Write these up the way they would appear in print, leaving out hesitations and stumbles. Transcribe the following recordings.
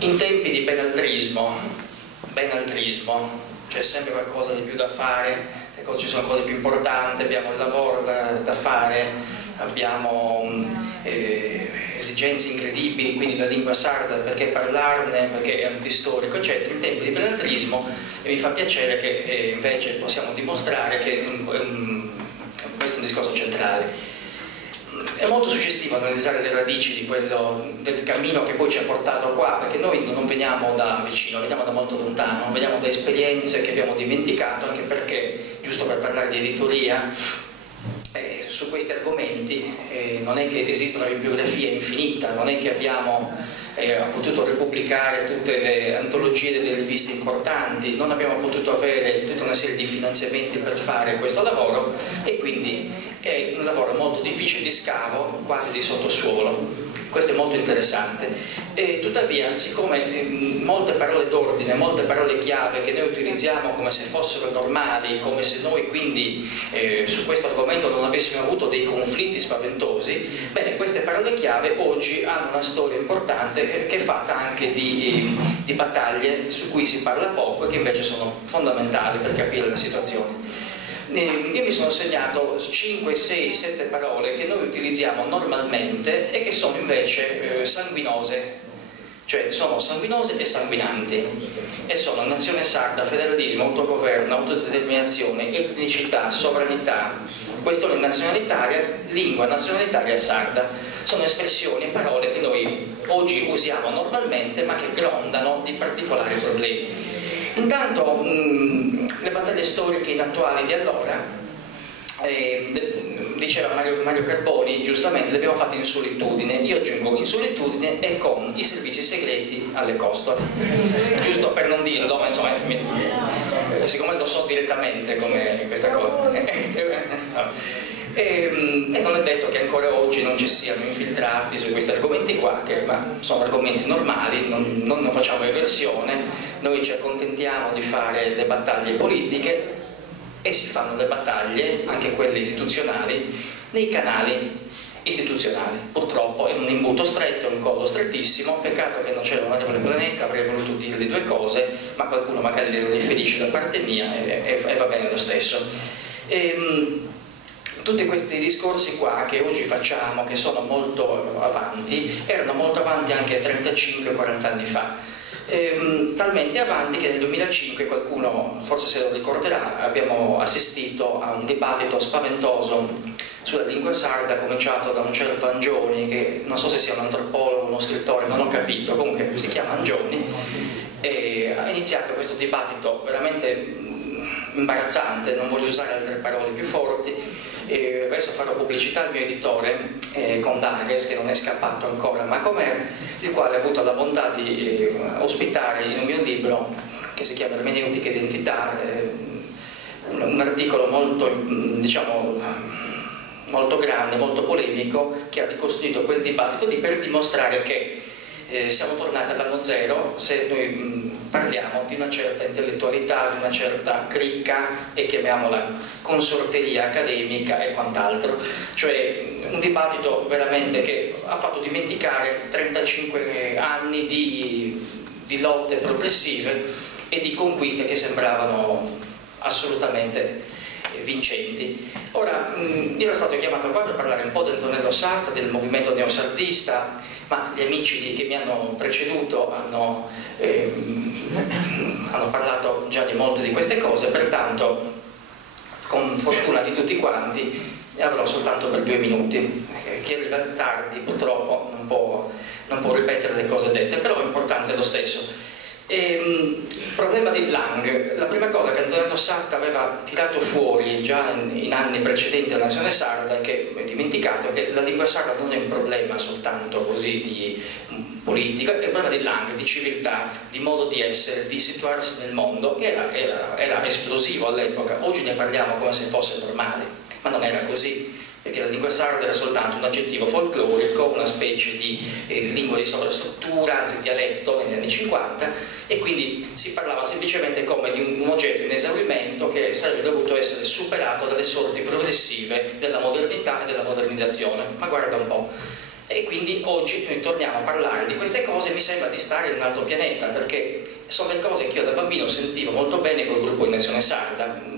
In tempi di benaltrismo, c'è sempre qualcosa di più da fare, ci sono cose più importanti, abbiamo il lavoro da fare, abbiamo esigenze incredibili, quindi la lingua sarda, perché parlarne, perché è antistorico, eccetera. In tempi di benaltrismo mi fa piacere che invece possiamo dimostrare che questo è un discorso centrale. È molto suggestivo analizzare le radici del cammino che poi ci ha portato qua, perché noi non veniamo da vicino, veniamo da molto lontano, veniamo da esperienze che abbiamo dimenticato, anche perché, giusto per parlare di editoria, su questi argomenti non è che esista una bibliografia infinita, non è che abbiamo potuto repubblicare tutte le antologie delle riviste importanti, non abbiamo potuto avere tutta una serie di finanziamenti per fare questo lavoro, e quindi è un lavoro molto difficile, di scavo, quasi di sottosuolo. Questo è molto interessante. Tuttavia, siccome molte parole d'ordine, molte parole chiave che noi utilizziamo come se fossero normali, come se noi quindi su questo argomento non avessimo avuto dei conflitti spaventosi, bene, queste parole chiave oggi hanno una storia importante che è fatta anche di battaglie su cui si parla poco e che invece sono fondamentali per capire la situazione. Io mi sono segnato 5, 6, 7 parole che noi utilizziamo normalmente e che sono invece sanguinose, cioè sono sanguinose e sanguinanti, e sono nazione sarda, federalismo, autogoverno, autodeterminazione, etnicità, sovranità, questione nazionalitaria, lingua nazionalitaria sarda. Sono espressioni e parole che noi oggi usiamo normalmente ma che grondano di particolari problemi. Intanto le battaglie storiche inattuali di allora, diceva Mario Carboni giustamente, le abbiamo fatte in solitudine. Io aggiungo in solitudine e con i servizi segreti alle costole, giusto per non dirlo, ma insomma, siccome lo so direttamente come questa cosa. E non è detto che ancora oggi non ci siano infiltrati su questi argomenti qua, ma sono argomenti normali, non facciamo eversione, noi ci accontentiamo di fare le battaglie politiche, e si fanno le battaglie, anche quelle istituzionali, nei canali istituzionali. Purtroppo è un imbuto stretto, è un collo strettissimo, peccato che non c'era l'onorevole Planetta, avrei voluto dire le due cose, ma qualcuno magari le riferisce da parte mia e va bene lo stesso. Tutti questi discorsi qua che oggi facciamo, che sono molto avanti, erano molto avanti anche 35-40 anni fa. Talmente avanti che nel 2005, qualcuno forse se lo ricorderà, abbiamo assistito a un dibattito spaventoso sulla lingua sarda, cominciato da un certo Angioni, che non so se sia un antropologo, uno scrittore, non ho capito, comunque si chiama Angioni, e ha iniziato questo dibattito veramente imbarazzante, non voglio usare altre parole più forti. Adesso farò pubblicità al mio editore Condares, che non è scappato ancora, ma com'è, il quale ha avuto la bontà di ospitare in un mio libro che si chiama Ermeneutica e Identità, un articolo molto, diciamo, molto grande, molto polemico, che ha ricostruito quel dibattito per dimostrare che siamo tornati all'anno zero se noi parliamo di una certa intellettualità, di una certa cricca, e chiamiamola consorteria accademica e quant'altro. Cioè un dibattito veramente che ha fatto dimenticare 35 anni di lotte progressive e di conquiste che sembravano assolutamente vincenti. Ora, io ero stato chiamato qua per parlare un po' del Antonello Sarda, del movimento neosardista, ma gli amici che mi hanno preceduto hanno parlato già di molte di queste cose, pertanto, con fortuna di tutti quanti, ne avrò soltanto per 2 minuti. Chi arriva tardi purtroppo non può ripetere le cose dette, però è importante lo stesso. Il problema del Lang, la prima cosa che Antonello Sarda aveva tirato fuori già in anni precedenti alla nazione sarda, che è dimenticato, che la lingua sarda non è un problema soltanto così di politica, è un problema di Lang, di civiltà, di modo di essere, di situarsi nel mondo, che era esplosivo all'epoca. Oggi ne parliamo come se fosse normale, ma non era così, perché la lingua sarda era soltanto un aggettivo folclorico, una specie di lingua di sovrastruttura, anzi dialetto negli anni 50, e quindi si parlava semplicemente come di un oggetto in esaurimento che sarebbe dovuto essere superato dalle sorti progressive della modernità e della modernizzazione. Ma guarda un po', E quindi oggi noi torniamo a parlare di queste cose. Mi sembra di stare in un altro pianeta, perché sono le cose che io da bambino sentivo molto bene col gruppo di Nazione Sarda,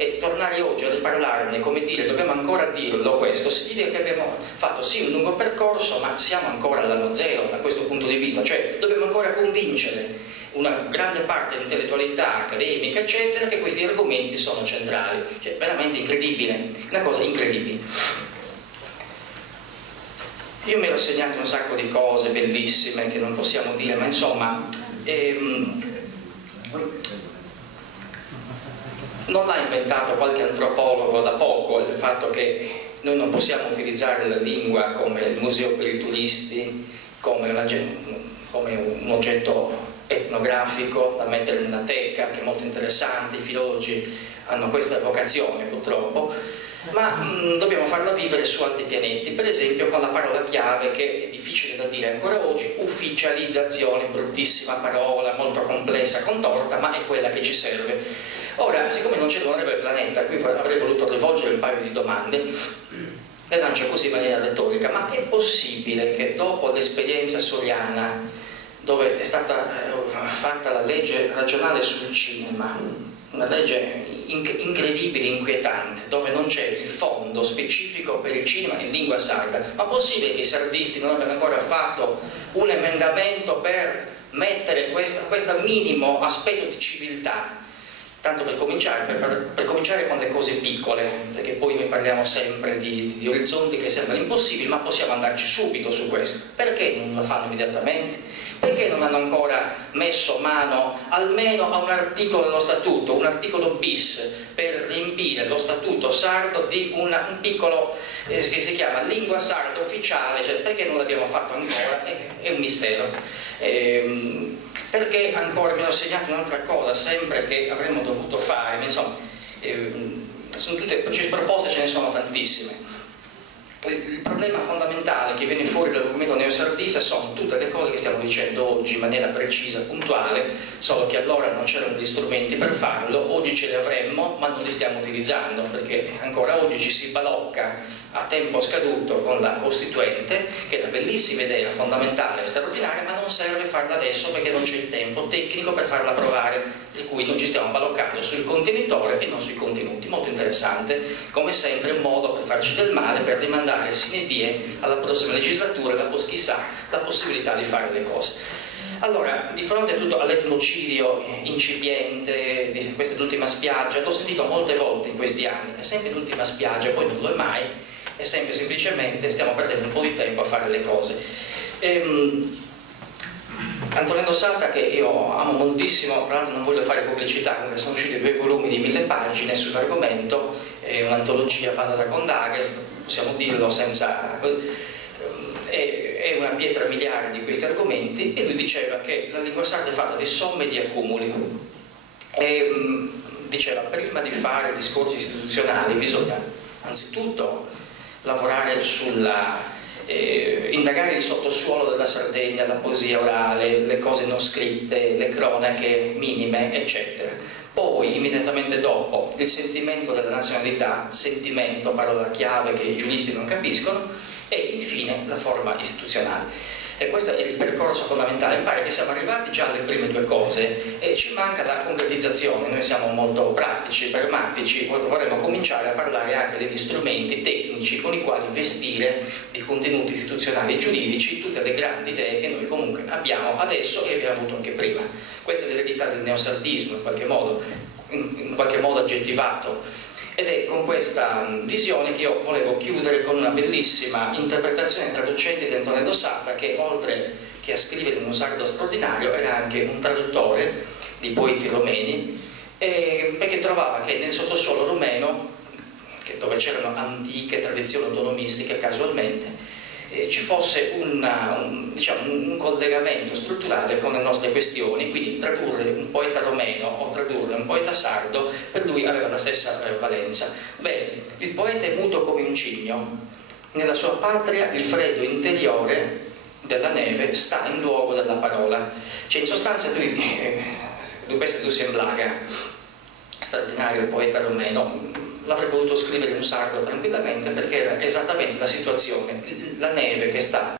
e tornare oggi a riparlarne, come dire, dobbiamo ancora dirlo questo, significa che abbiamo fatto sì un lungo percorso, ma siamo ancora all'anno zero da questo punto di vista, cioè dobbiamo ancora convincere una grande parte dell'intellettualità accademica, eccetera, che questi argomenti sono centrali. Cioè, veramente incredibile, una cosa incredibile. Io mi ero segnato un sacco di cose bellissime che non possiamo dire, ma insomma, non l'ha inventato qualche antropologo da poco, il fatto che noi non possiamo utilizzare la lingua come il museo per i turisti, come un oggetto etnografico da mettere in una teca, che è molto interessante. I filologi hanno questa vocazione purtroppo, ma dobbiamo farla vivere su altri pianeti, per esempio con la parola chiave, che è difficile da dire ancora oggi, ufficializzazione, bruttissima parola, molto complessa, contorta, ma è quella che ci serve. Ora, siccome non c'è l'onorevole Planeta, qui avrei voluto rivolgere un paio di domande, le lancio così in maniera retorica: ma è possibile che dopo l'esperienza soriana, dove è stata fatta la legge regionale sul cinema, una legge incredibile, inquietante, dove non c'è il fondo specifico per il cinema in lingua sarda, ma possibile che i sardisti non abbiano ancora fatto un emendamento per mettere questo minimo aspetto di civiltà? Tanto per cominciare, per cominciare con le cose piccole, perché poi noi parliamo sempre di orizzonti che sembrano impossibili, ma possiamo andarci subito su questo. Perché non lo fanno immediatamente? Perché non hanno ancora messo mano almeno a un articolo dello statuto, un articolo bis, per riempire lo statuto sardo di un piccolo, che si chiama lingua sarda ufficiale? Cioè, perché non l'abbiamo fatto ancora? È un mistero. Perché ancora mi hanno segnato un'altra cosa, sempre che avremmo dovuto fare, ma insomma, sono tutte proposte, ce ne sono tantissime. Il problema fondamentale che viene fuori dal movimento neosardista sono tutte le cose che stiamo dicendo oggi in maniera precisa, puntuale, solo che allora non c'erano gli strumenti per farlo, oggi ce li avremmo, ma non li stiamo utilizzando, perché ancora oggi ci si balocca a tempo scaduto con la Costituente, che è una bellissima idea, fondamentale, straordinaria, ma non serve farla adesso perché non c'è il tempo tecnico per farla approvare, per cui non ci stiamo baloccando sul contenitore e non sui contenuti. Molto interessante, come sempre un modo per farci del male, per rimandare sine die alla prossima legislatura, chissà, la possibilità di fare le cose. Allora, di fronte a tutto all'etnocidio incipiente, questa è l'ultima spiaggia, l'ho sentito molte volte in questi anni, è sempre l'ultima spiaggia, poi non lo è mai, è sempre semplicemente stiamo perdendo un po' di tempo a fare le cose. Antonello Salta, che io amo moltissimo, tra l'altro non voglio fare pubblicità, comunque sono usciti 2 volumi di 1000 pagine sull'argomento, è un'antologia fatta da Condares, possiamo dirlo senza... è una pietra miliare di questi argomenti, e lui diceva che la lingua sarda è fatta di somme e di accumuli, e diceva prima di fare discorsi istituzionali bisogna anzitutto lavorare sulla indagare il sottosuolo della Sardegna, la poesia orale, le cose non scritte, le cronache minime, eccetera. Poi, immediatamente dopo, il sentimento della nazionalità, sentimento, parola chiave che i giuristi non capiscono, e infine la forma istituzionale. E questo è il percorso fondamentale. Mi pare che siamo arrivati già alle prime 2 cose e ci manca la concretizzazione. Noi siamo molto pratici, pragmatici, vorremmo cominciare a parlare anche degli strumenti tecnici con i quali investire di contenuti istituzionali e giuridici tutte le grandi idee che noi comunque abbiamo adesso e abbiamo avuto anche prima. Questa è l'eredità del neosardismo, in qualche modo aggettivato. Ed è con questa visione che io volevo chiudere con una bellissima interpretazione traducente di Antonello Salta, che oltre che a scrivere in uno sardo straordinario era anche un traduttore di poeti romeni, perché trovava che nel sottosuolo rumeno, dove c'erano antiche tradizioni autonomistiche casualmente, ci fosse un collegamento strutturale con le nostre questioni, quindi tradurre un poeta romeno o tradurre un poeta sardo per lui aveva la stessa valenza. Bene, il poeta è muto come un cigno, nella sua patria il freddo interiore della neve sta in luogo della parola. Cioè in sostanza questo è Lucien Blaga, straordinario poeta romeno, l'avrei potuto scrivere in un sardo tranquillamente, perché era esattamente la situazione, la neve che sta